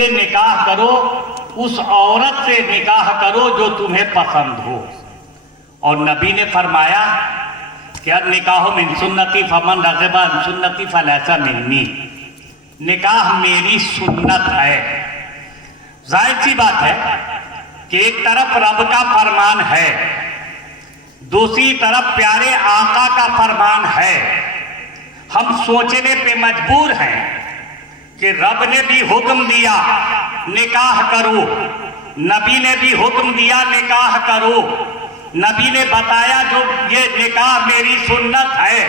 उससे निकाह करो, उस औरत से निकाह करो जो तुम्हें पसंद हो। और नबी ने फरमाया कि निकाह मिन सुन्नती फमन रग़िबा अन सुन्नती फलैसा मिन्नी, निकाह मेरी सुन्नत है। जाहिर सी बात है कि एक तरफ रब का फरमान है, दूसरी तरफ प्यारे आका का फरमान है। हम सोचने पे मजबूर हैं कि रब ने भी हुक्म दिया निकाह करो, नबी ने भी हुक्म दिया निकाह करो, नबी ने बताया जो ये निकाह मेरी सुन्नत है,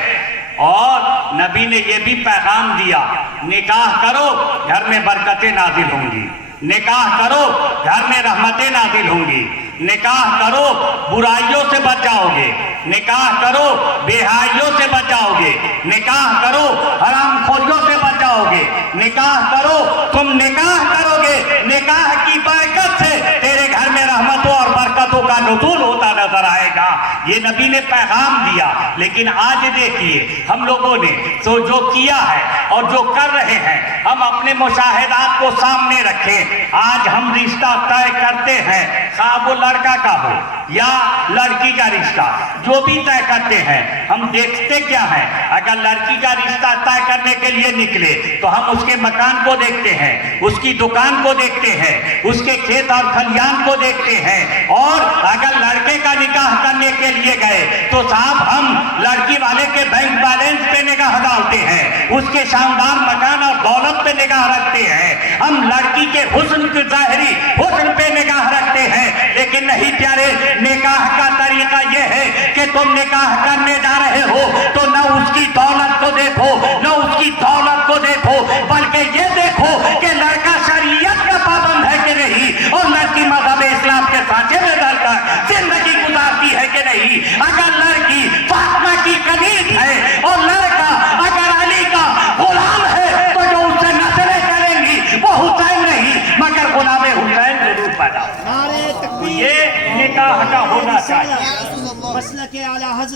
और नबी ने ये भी पैगाम दिया निकाह करो घर में बरकतें नाजिल होंगी, निकाह करो घर में रहमतें नाजिल होंगी, निकाह करो बुराइयों से बच जाओगे, निकाह करो बेहाइयों से बच जाओगे, निकाह करो हरामखोरियों से बच जाओगे, निकाह करो तुम निकाह करोगे, निकाह की बरकत से तेरे घर में रहमतों और बरकतों का नुज़ूल होता नजर आएगा। ये नबी ने पैगाम दिया। लेकिन आज देखिए हम लोगों ने तो जो किया है और जो कर रहे हैं, हम अपने मुशाहिदात को सामने रखें। आज हम रिश्ता तय करते हैं, खा वो लड़का का हो या लड़की का रिश्ता, जो भी तय करते हैं, हम देखते क्या है, अगर लड़की का रिश्ता तय करने के लिए निकले तो हम उसके मकान को देखते हैं, उसकी दुकान को देखते हैं, उसके खेत और खलियान को देखते हैं। और अगर लड़के का निकाह करने के लिए गए तो साहब हम लड़की वाले के बैंक बैलेंस पे निगाह डालते हैं, उसके शानदार मकान और दौलत पे निगाह रखते हैं, हम लड़की के हुस्न की ज़ाहिरी हुस्न पे निगाह रखते हैं। लेकिन नहीं प्यारे, निकाह का तरीका यह है कि तुम निकाह करने जा रहे हो तो न उसकी दौलत को देखो, न उसकी दौलत को देखो, बल्कि ये देखो कि लड़का शरीयत का पाबंद है कि नहीं, और लड़की मज़हब इस्लाम के सांचे में रहकर जिंदगी गुजारती है कि नहीं। अगर लड़की फातिमा की कनीज है और लड़का अगर अली का गुलाम है तो जो उससे नस्लें करेंगी वो हुसैन नहीं मगर गुलाम हुसैन जरूर पैदा हो। ये निकाह का होना चाहिए।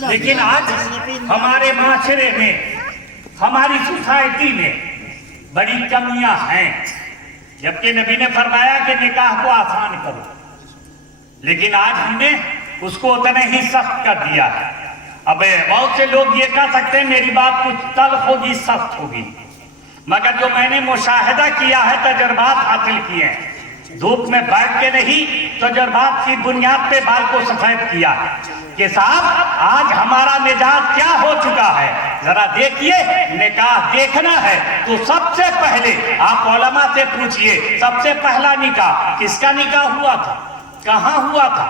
लेकिन आज हमारे माशरे में, हमारी सोसाइटी में बड़ी कमियां हैं। जबकि नबी ने फरमाया कि निकाह को आसान करो, लेकिन आज हमने उसको उतने ही सख्त कर दिया है। अब बहुत से लोग ये कह सकते हैं मेरी बात कुछ तल्ख होगी, सख्त होगी, मगर जो मैंने मुशाहिदा किया है, तजर्बात हासिल किए हैं, धूप में बैठ के नहीं, तजर्बात की बुनियाद पे बाल को सफेद किया है कि साहब आज हमारा मिजाज क्या हो चुका है। जरा देखिए, निकाह देखना है तो सबसे पहले आप उलमा से पूछिए, सबसे पहला निकाह किसका निकाह हुआ था, कहाँ हुआ था।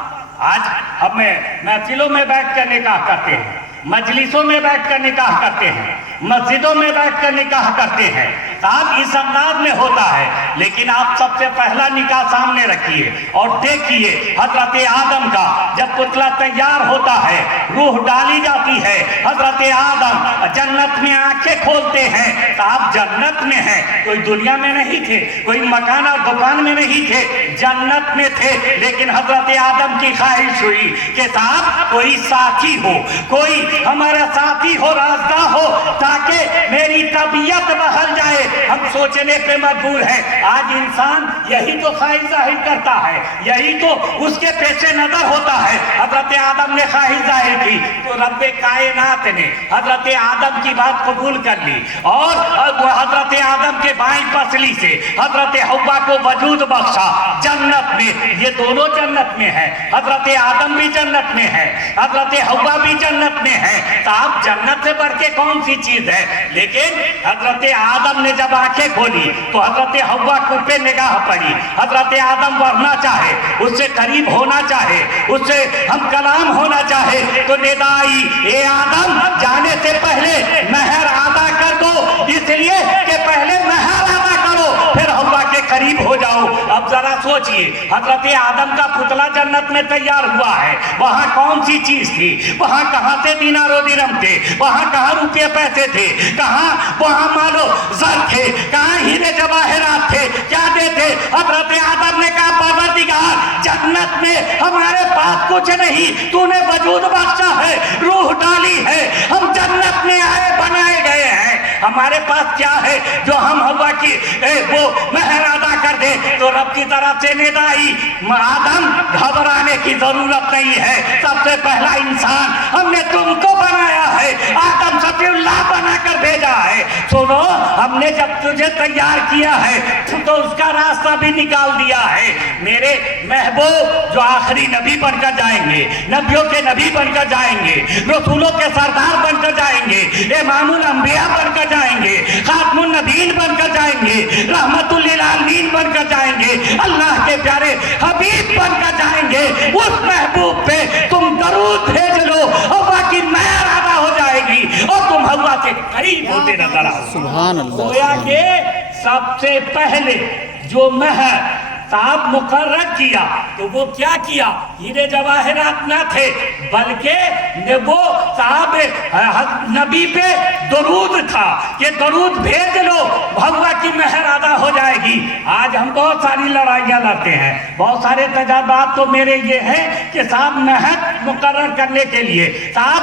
आज हम महफिलों में बैठ कर निकाह करते हैं, मजलिसों में बैठ कर निकाह करते हैं, मस्जिदों में बैठ कर निकाह करते हैं, साहब इस अंदाज में होता है। लेकिन आप सबसे पहला निकाह सामने रखिए और देखिए हजरत आदम का जब पुतला तैयार होता है, रूह डाली जाती है, हजरत आदम जन्नत में आंखें खोलते हैं, साहब जन्नत में है, कोई दुनिया में नहीं थे, कोई मकान और दुकान में नहीं थे, जन्नत में थे। लेकिन हजरत आदम की ख्वाहिश हुई कि साहब कोई साथी हो, कोई हमारा साथी हो, रास्ता हो, ताकि मेरी तबीयत बहल जाए। हम सोचने पे मजबूर हैं। आज इंसान यही तो ख्वाहिश जाहिर करता है, यही तो उसके पेशे नजर होता है। हजरत आदम ने ख्वाहिश जाहिर की तो रब्बे कायनात ने हजरत आदम की बात कबूल कर ली और हजरत आदम के बाईं पसली से हजरत हव्वा को वजूद बख्शा जन्नत में। ये दोनों जन्नत में है, हजरत आदम भी जन्नत में है, हजरत हव्वा भी जन्नत में है। तो आप जन्नत से बढ़ के कौन सी चीज है। लेकिन हजरत आदम ने जब आंखें खोली तो हजरत हव्वा पे निगाह पड़ी। हजरत आदम बढ़ना चाहे, उससे करीब होना चाहे, उससे हम कलाम होना चाहे तो निदाई ए आदम जाने से पहले महर अदा कर दो, इसलिए कि पहले महर अदा करो फिर हव्वा के करीब हो जाओ। अब जरा सोचिए, हजरत आदम का पुतला जन्नत में तैयार हुआ है, वहां कौन सी चीज थी, वहां कहां से दिनारो दिरहम थे, वहां कहां रुपये पैसे थे, कहां वहां मानो जर थे, कहां हीरे जवाहरात थे, क्या थे। हजरत आदम ने कहा परवरदिगार जन्नत में हमारे पास कुछ नहीं, तूने वजूद बख्शा है, रूह डाली है, हम जन्नत में आए बनाए गए हैं, हमारे पास क्या है जो हम हव्वा की वो महर अदा कर दे। तो रब की तरफ से निदाई, आदम घबराने की जरूरत नहीं है, सबसे पहला इंसान हमने तुमको बनाया है, आदम सफीउल्लाह बनाकर भेजा है। सुनो, हमने जब तुझे तैयार किया है तो उसका रास्ता भी निकाल दिया है। मेरे महबूब जो आखिरी नबी बनकर जाएंगे, नबियों के नबी बनकर जाएंगे, रसूलों के सरदार बनकर जाएंगे, इमामुल अंबिया बनकर जाएंगे, खातमुन नबीन बनकर जाएंगे, रहमतुल लिल आलमीन बनकर जाएंगे, अल्लाह के प्यारे हबीब बनकर जाएंगे। उस महबूब पे तुम दरूद भेज लो और बाकी नया राधा हो जाएगी और तुम हवा से करीब होते नजर आओ। सुभान अल्लाह। गोया के सबसे पहले जो महर साहब मुकर्रर किया तो वो क्या किया, हीरे जवाहरात न थे बल्कि वो साहब नबी पे दरूद था कि दरूद भेज लो भगवा की मेहर अदा हो जाएगी। आज हम बहुत सारी लड़ाइयाँ लड़ते हैं, बहुत सारे तजाबात तो मेरे ये हैं कि साहब मेहर मुकर्रर करने के लिए साहब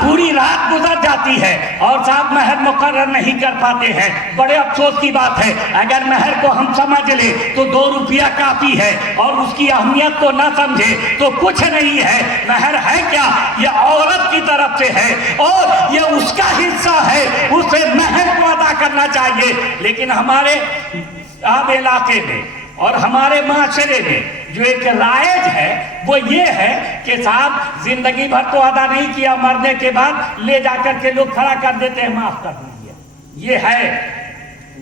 पूरी रात गुजर जाती है और साहब मेहर मुकर्रर नहीं कर पाते हैं। बड़े अफसोस की बात है, अगर मेहर को हम समझ तो 2 रुपया काफी है और उसकी अहमियत को ना समझे तो कुछ नहीं है। महर है क्या, ये औरत की तरफ से है और ये उसका हिस्सा है, उसे महर को अदा करना चाहिए। लेकिन हमारे आब इलाके में और हमारे माशरे में जो एक राइज है वो ये है कि साहब जिंदगी भर तो अदा नहीं किया, मरने के बाद ले जाकर के लोग खड़ा कर देते हैं, माफ कर दीजिए। ये है,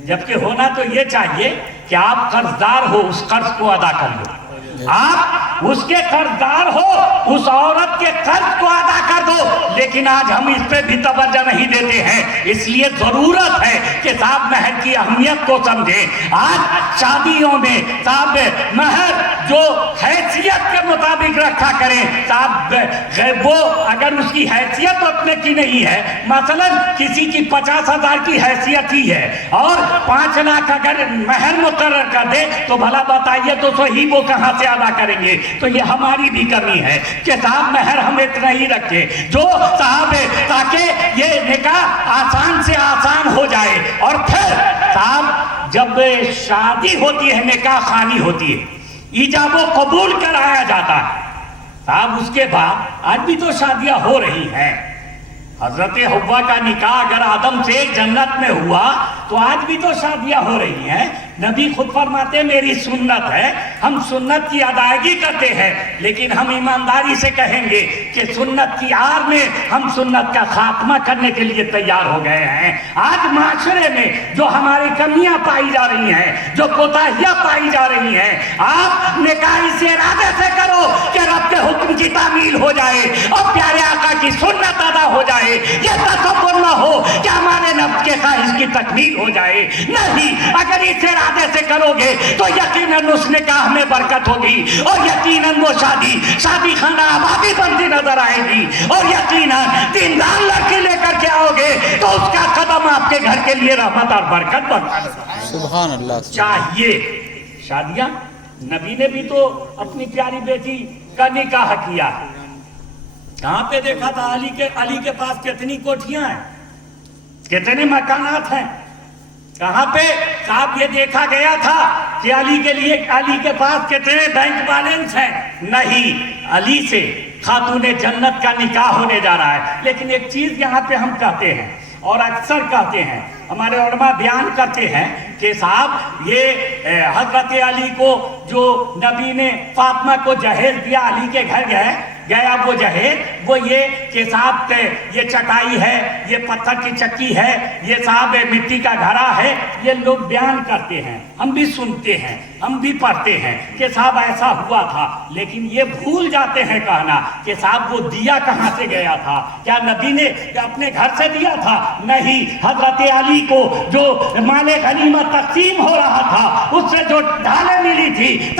जबकि होना तो ये चाहिए कि आप कर्जदार हो, उस कर्ज को अदा कर लो। आप उसके कर्जदार हो, उस औरत के कर्ज को अदा कर दो। लेकिन आज हम इस पे भी तवज्जो नहीं देते हैं, इसलिए जरूरत है कि साहब महर की अहमियत को समझें। आज शादियों में साहब महर जो हैसियत के मुताबिक रखा करें। साहब वो अगर उसकी हैसियत उतने की नहीं है, मसलन किसी की 50,000 की हैसियत ही है और 5 लाख अगर महर मुकर्रर कर दे तो भला बताइए तो सही वो कहाँ से अदा करेंगे। तो ये हमारी भी कमी है कि साहब महर हम इतना ही रखे जो साहब ताकि ये निकाह आसान से आसान हो जाए। और फिर साहब जब शादी होती है, निकाह खानी होती है, ईजाबो कबूल कराया जाता है साहब, उसके बाद आज भी तो शादियां हो रही हैं। हजरत हव्वा का निकाह अगर आदम से जन्नत में हुआ तो आज भी तो शादियां हो रही हैं। नबी खुद फरमाते मेरी सुन्नत है, हम सुन्नत की अदायगी करते हैं, लेकिन हम ईमानदारी से कहेंगे कि सुन्नत की आड़ में हम सुन्नत का खात्मा करने के लिए तैयार हो गए हैं। आज माशरे में जो हमारी कमियां पाई जा रही हैं, जो कोताहियां पाई जा रही हैं, आप निकाह इस इरादे से करो कि रब के हुक्म की तामील हो जाए और प्यारे आका की सुन्नत अदा हो जाए। ये तसव्वुर न हो कि हमारे नफ्स के ख्वाहिश की तकमील हो जाए। नहीं, अगर इस इरादे से करोगे तो यकीनन उस निकाह में बरकत होगी और यकीनन वो शादी खाना आबादी बनती नजर आएगी और यकीनन दीनदार लड़की लेकर के आओगे तो उसका कदम आपके घर के लिए रहमत और बरकत बनता है। सुभान अल्लाह। चाहिए शादियां, नबी ने भी तो अपनी प्यारी बेटी का निकाह किया है। कहां पे देखा था, अली के पास कितनी कोठियां हैं, कितने मकानात हैं। कहां पे साहब ये देखा गया था कि अली के पास कितने बैंक बैलेंस हैं। नहीं, अली से खातूने जन्नत का निकाह होने जा रहा है। लेकिन एक चीज यहाँ पे हम कहते हैं और अक्सर कहते हैं, हमारे उलमा बयान करते हैं कि साहब ये हजरत अली को जो नबी ने फातिमा को जहेज दिया, अली के घर गया वो जहेज, वो ये कि साहब ये चटाई है, ये पत्थर की चक्की है, ये साहब मिट्टी का घड़ा है। ये लोग बयान करते हैं, हम भी सुनते हैं, हम भी पढ़ते हैं कि साहब ऐसा हुआ था। लेकिन ये भूल जाते हैं कहना कि साहब वो दिया कहाँ से गया था, क्या नबी ने अपने घर से दिया था? नहीं, हजरत अली को जो माले गनीमत तकसीम हो रहा था उससे जो ढालें मिली थी